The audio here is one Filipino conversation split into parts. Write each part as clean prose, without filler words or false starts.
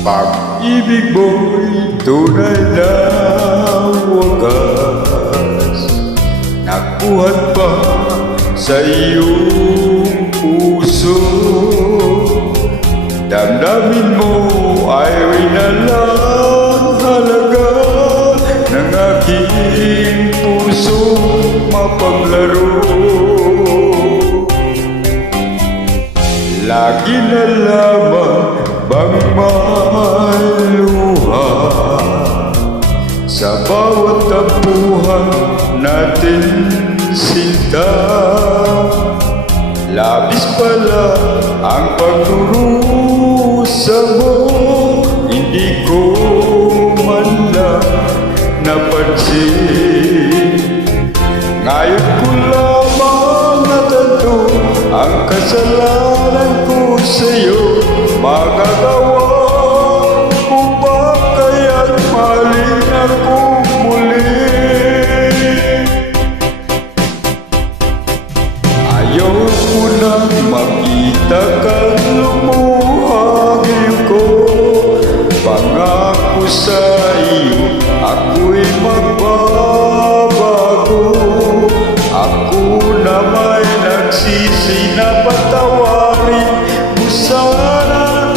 Pag-ibig mo'y tunay na wagas, nakuhat pa sa iyong puso. Damdamin mo ay winalang halaga ng aking puso mapaglaro. Lagi na lamang bang maluha sa bawat tampuhan natin sinta. Labis pala ang pagdurusa mo, hindi ko man lang napansin. Ngayon ko lamang natanto ang kasalanan ko sa'yo. Magagawa mo ba kaya't mahalin ako muli? Ayaw ko nang makita kang lumuhangin ko. Pangako sa iyo, ako'y magbabago. Ako na may nagsisi na patawarin mo sana.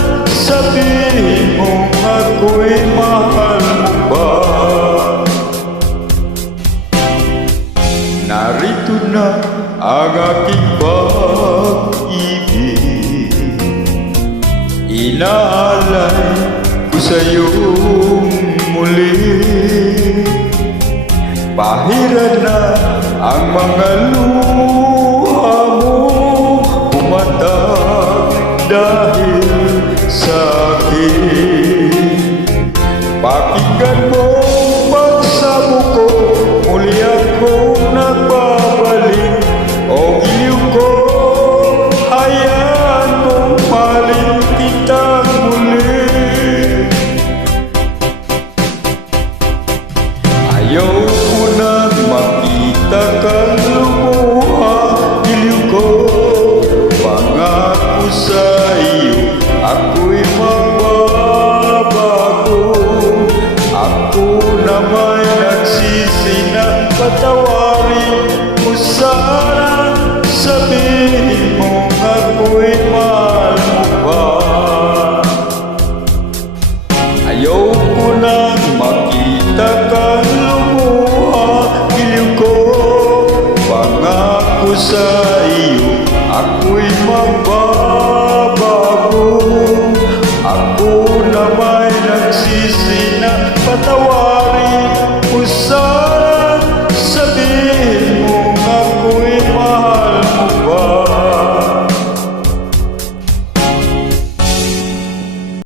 Sabihin mo ako'y mahal mo ba? Narito na ang aking pag-ibig, inaalay ko sa'yong muli. Pahiran na ang mga luha mo, pumatag dahil sa akin. Pakinggan mo pagsamo ko, muli akong nagbabalik. O iliw ko, hayaan mong mahalin kitang muli. Ayaw ko nang makita kang lumuha, iliw ko. Pangako sa iyo, ako'y magbabago. Ako na may nagsisi na patawarin mo sana. Sabihin mo ako'y mahal mo ba? Ayaw ko nang makita kang lumuha, iliw ko. Pangako sa iyo, ako'y magbabago. Ako na may nagsisi na patawarin